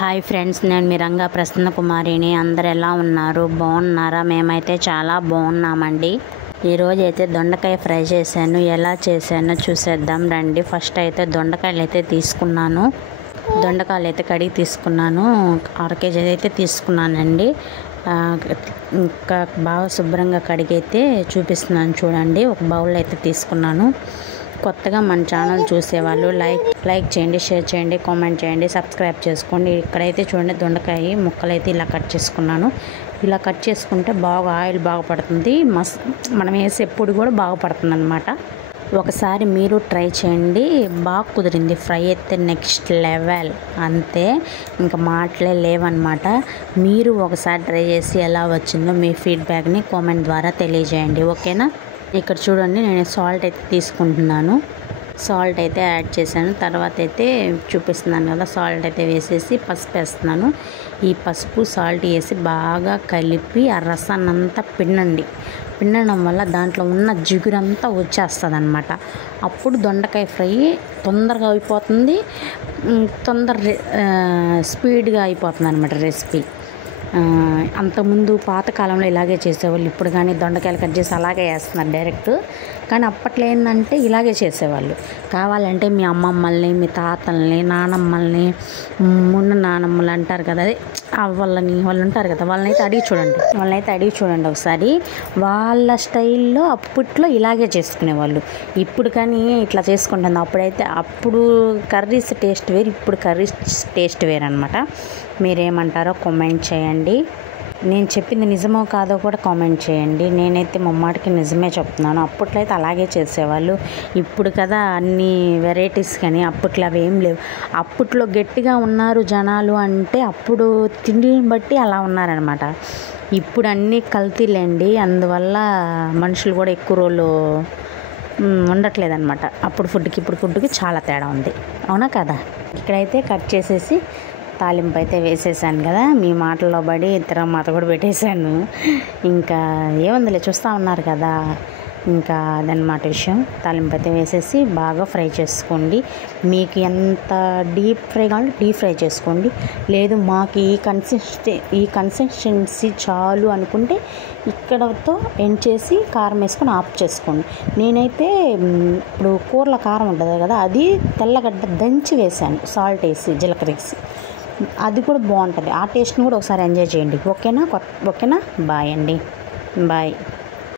Hi friends, నేను మీ రంగా ప్రసన్న కుమారిని. అందరు ఎలా ఉన్నారు? బాగున్నారా? మేమైతే చాలా బాగున్నామండి. ఈరోజు అయితే దొండకాయ ఫ్రై చేశాను. ఎలా చేశానో చూసేద్దాం రండి. ఫస్ట్ అయితే దొండకాయలు అయితే తీసుకున్నాను. దొండకాయలు అయితే కడిగి తీసుకున్నాను. 1/2 కేజీ అయితే తీసుకున్నానండి. ఇంకా బాగా శుభ్రంగా కడిగి అయితే చూపిస్తున్నాను చూడండి. ఒక బౌల్ అయితే తీసుకున్నాను. కొత్తగా మన ఛానల్ చూసేవాళ్ళు లైక్ చేయండి, షేర్ చేయండి, కామెంట్ చేయండి, సబ్స్క్రైబ్ చేసుకోండి. ఇక్కడైతే చూడండి, దొండకాయ ముక్కలు అయితే ఇలా కట్ చేసుకున్నాను. ఇలా కట్ చేసుకుంటే బాగా ఆయిల్ బాగా పడుతుంది. మనం వేసే పొడి కూడా బాగా పడుతుంది అన్నమాట. ఒకసారి మీరు ట్రై చేయండి. బాగా కుదిరింది. ఫ్రై అయితే నెక్స్ట్ లెవెల్, అంతే, ఇంకా మాటలే లేవన్నమాట. మీరు ఒకసారి ట్రై చేసి ఎలా వచ్చిందో మీ ఫీడ్బ్యాక్ని కామెంట్ ద్వారా తెలియజేయండి, ఓకేనా? ఇక్కడ చూడండి, నేను సాల్ట్ అయితే తీసుకుంటున్నాను. సాల్ట్ అయితే యాడ్ చేశాను. తర్వాత అయితే చూపిస్తున్నాను కదా, సాల్ట్ అయితే వేసేసి పసుపు వేస్తున్నాను. ఈ పసుపు సాల్ట్ వేసి బాగా కలిపి ఆ రసాన్ని అంతా పిండడం వల్ల దాంట్లో ఉన్న జిగురంతా వచ్చేస్తుంది అన్నమాట. అప్పుడు దొండకాయ ఫ్రై తొందరగా అయిపోతుంది, స్పీడ్గా అయిపోతుంది అన్నమాట రెసిపీ. అంతకుముందు పాతకాలంలో ఇలాగే చేసేవాళ్ళు. ఇప్పుడు కానీ దొండకాయలు కట్ చేసి అలాగే వేస్తున్నారు డైరెక్ట్. కానీ అప్పట్లో ఏంటంటే ఇలాగే చేసేవాళ్ళు. కావాలంటే మీ అమ్మమ్మల్ని, మీ తాతల్ని, నానమ్మల్ని, మున్న నానమ్మలు అంటారు కదా, అదే వాళ్ళు ఉంటారు కదా, వాళ్ళనైతే అడిగి చూడండి ఒకసారి. వాళ్ళ స్టైల్లో అప్పట్లో ఇలాగే చేసుకునేవాళ్ళు. ఇప్పుడు కానీ ఇట్లా చేసుకుంటుంది. అప్పుడు కర్రీస్ టేస్ట్ వేరు, ఇప్పుడు కర్రీస్ టేస్ట్ వేరు అనమాట. మీరేమంటారో కామెంట్ చేయండి. నేను చెప్పింది నిజమో కాదో కూడా కామెంట్ చేయండి. నేనైతే ముమ్మాటికి నిజమే చెప్తున్నాను. అప్పట్లో అయితే అలాగే చేసేవాళ్ళు. ఇప్పుడు కదా అన్ని వెరైటీస్, కానీ అప్పట్లో అవి ఏం లేవు. అప్పట్లో గట్టిగా ఉన్నారు జనాలు అంటే అప్పుడు తిండిని బట్టి అలా ఉన్నారనమాట. ఇప్పుడు అన్నీ కల్తీలేండి. అందువల్ల మనుషులు కూడా ఎక్కువ రోజులు ఉండట్లేదన్నమాట. అప్పుడు ఫుడ్కి ఇప్పుడు ఫుడ్కి చాలా తేడా ఉంది, అవునా కదా? ఇక్కడైతే కట్ చేసేసి తాలింపు అయితే వేసేసాను కదా. మీ మాటల్లో పడి తిరగమాత కూడా పెట్టేశాను. ఇంకా ఏముందిలే, చూస్తూ ఉన్నారు కదా. ఇంకా అదనమాట విషయం. తాలింపు అయితే వేసేసి బాగా ఫ్రై చేసుకోండి. మీకు ఎంత డీప్ ఫ్రై కావాలంటే డీప్ ఫ్రై చేసుకోండి. లేదు మాకు ఈ కన్సిస్టెన్సీ చాలు అనుకుంటే ఇక్కడతో ఎండ్ చేసి కారం వేసుకొని ఆఫ్ చేసుకోండి. నేనైతే ఇప్పుడు కూరల కారం ఉంటుంది కదా, అది తెల్లగడ్డ దంచి వేసాను, సాల్ట్ వేసి, జీలకర్ర వేసి. అది కూడా బాగుంటుంది. ఆ టేస్ట్ని కూడా ఒకసారి ఎంజాయ్ చేయండి, ఓకేనా? బాయ్ అండి, బాయ్.